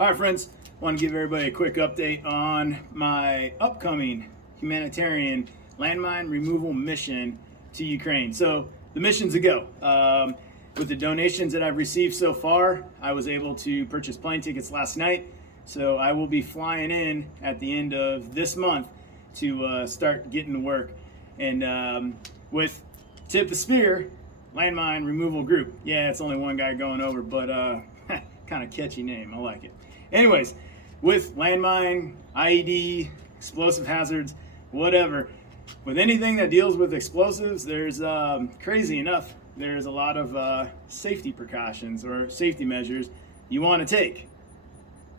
All right, friends, I want to give everybody a quick update on my upcoming humanitarian landmine removal mission to Ukraine. So the mission's a go. With the donations that I've received so far, I was able to purchase plane tickets last night. So I will be flying in at the end of this month to start getting to work. And with Tip the Spear landmine removal group. Yeah, it's only one guy going over, but kind of catchy name. I like it. Anyways, with landmine, IED, explosive hazards, whatever, with anything that deals with explosives, there's crazy enough, there's a lot of safety precautions or safety measures you want to take.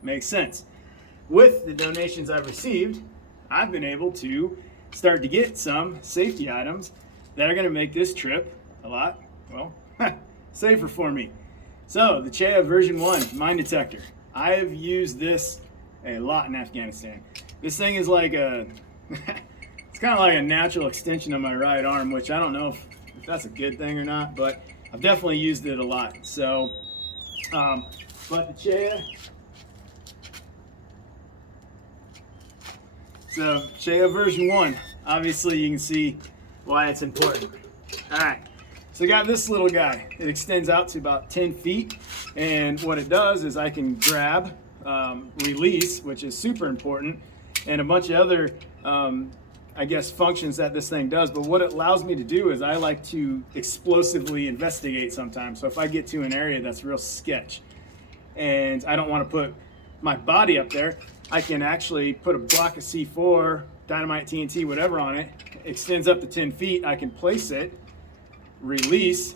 Makes sense. With the donations I've received, I've been able to start to get some safety items that are going to make this trip a lot, well, safer for me. So the Chea version 1 mine detector. I've used this a lot in Afghanistan. This thing is like it's kind of like a natural extension of my right arm, which I don't know if that's a good thing or not, but I've definitely used it a lot. So, but the Chea version 1, obviously you can see why it's important. All right. So I got this little guy. It extends out to about 10 feet. And what it does is I can grab, release, which is super important, and a bunch of other, I guess, functions that this thing does. But what it allows me to do is I like to explosively investigate sometimes. So if I get to an area that's real sketch and I don't want to put my body up there, I can actually put a block of C4, dynamite, TNT, whatever on it. It extends up to 10 feet. I can place it, release,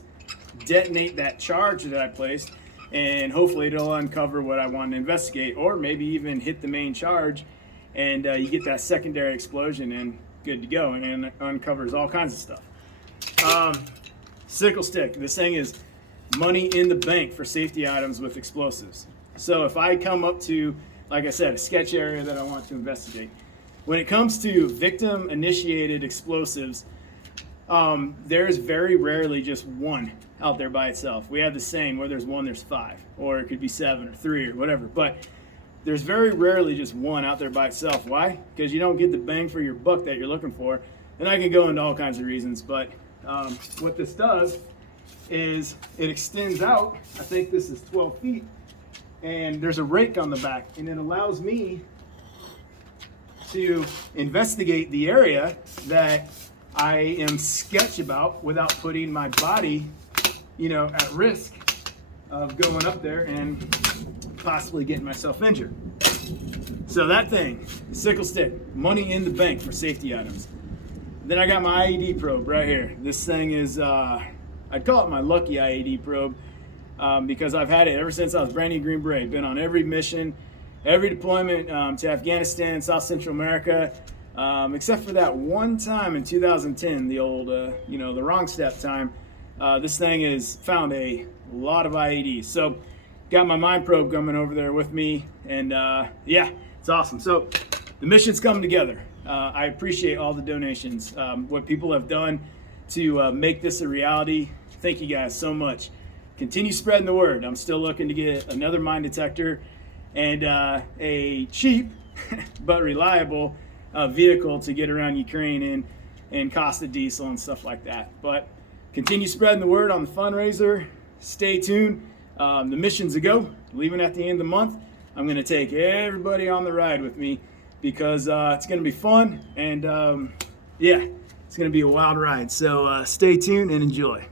detonate that charge that I placed, and hopefully it'll uncover what I want to investigate, or maybe even hit the main charge, and you get that secondary explosion and good to go, and it uncovers all kinds of stuff. Sickle stick. This thing is money in the bank for safety items with explosives. So if I come up to, like I said, a sketch area that I want to investigate, when it comes to victim-initiated explosives, there's very rarely just one out there by itself. We have the saying, where there's one, there's five, or it could be 7 or 3 or whatever. But there's very rarely just one out there by itself. Why? Because you don't get the bang for your buck that you're looking for. And I can go into all kinds of reasons. But what this does is it extends out. I think this is 12 feet. And there's a rake on the back. And it allows me to investigate the area that I am sketch about without putting my body, at risk of going up there and possibly getting myself injured. So that thing, sickle stick, money in the bank for safety items. Then I got my IED probe right here. This thing is, I'd call it my lucky IED probe because I've had it ever since I was brand new Green Beret. Been on every mission, every deployment to Afghanistan, South Central America, except for that one time in 2010, the old, the wrong step time. This thing has found a lot of IEDs. So got my mine probe coming over there with me, and yeah, it's awesome. So the mission's coming together. I appreciate all the donations, what people have done to make this a reality. Thank you guys so much. Continue spreading the word. I'm still looking to get another mine detector and a cheap but reliable vehicle to get around Ukraine in, and cost of diesel and stuff like that. But continue spreading the word on the fundraiser. Stay tuned. The mission's a go. Leaving at the end of the month. I'm going to take everybody on the ride with me because it's going to be fun, and yeah, it's going to be a wild ride. So stay tuned and enjoy.